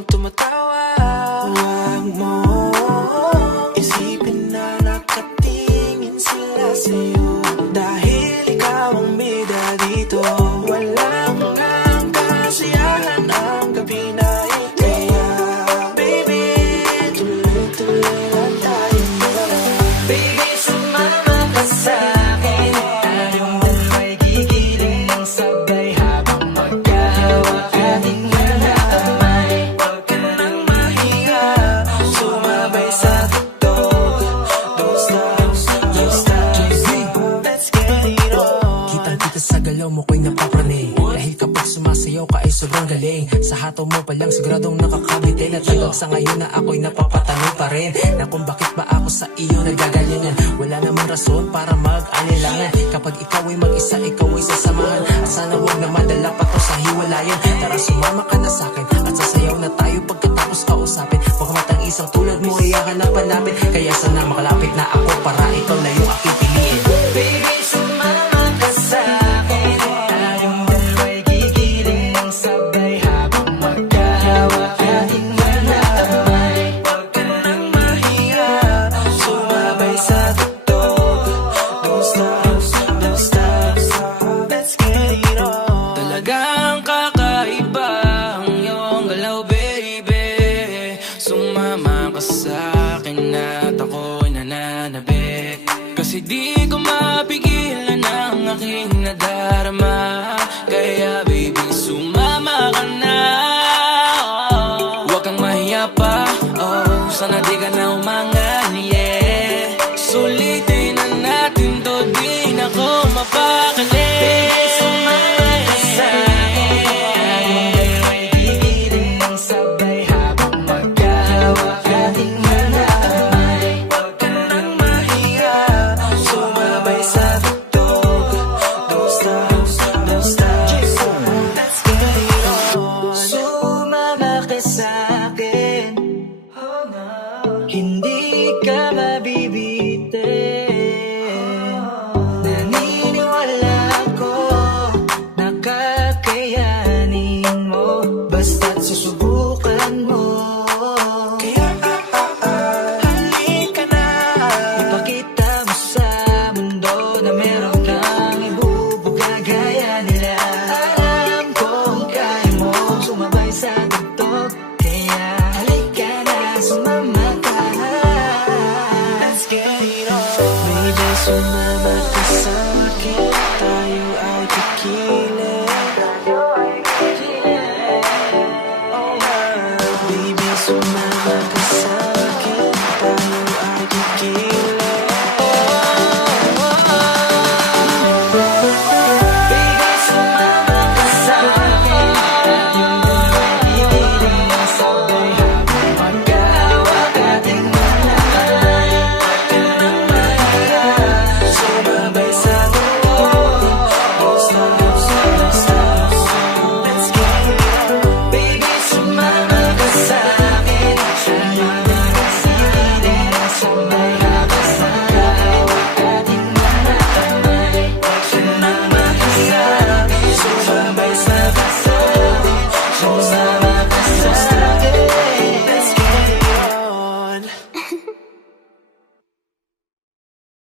biglang tumatawa. Huwag mo isipin na nakatingin sila sa'yo, dahil ikaw ang bida dito. Walang ang kasiyahan ang gabi na ito. Kaya baby, tuloy-tuloy lang tayo. Baby, sumama ka sa'kin, tayong dalawa'y gigiling ng sabay habang magkahawak ating mga kamay. Huwag ka nang mahiya, sumabay sa tuktok. Don't stop, don't stop, let's get it on. Kitang-kita sa galaw mo ko'y napapraning, dahil kapag sumasayaw ka ay sobrang galing. Sa hataw mo palang siguradong nakakabitin, at hanggang sa ngayon na ako'y napapatanong pa rin na kung bakit ba ako sa iyo nagagalingan. Wala namang rason para mag-alilangan, kapag ikaw ay mag-isa, ikaw ay sasamahan. At sana huwag na madala pa to sa hiwalayan. Tara, sumama ka na sa'kin at sasayaw na tayo pagkatapos kausapin. Bagamat ang isang tulad mo ay hahanap-hanapin, kaya sana makalapit na ako para ikaw na yung aking piliin. Baby, sumama ka sa'kin, tayong dalawa'y gigiling ng sabay habang magkahawak ating mga kamay. Huwag ka nang mahiya, sumabay sa tuktok. Don't stop, don't stop, let's get it on. Talagang kakaiba ang iyong galaw, baby. Sumama ka sa'kin at ako'y nananabik, kasi di ko mapigilan ang aking nadarama. Kaya baby, sumama ka na. Huwag kang mahiya pa, oh, sana di ka na umanga.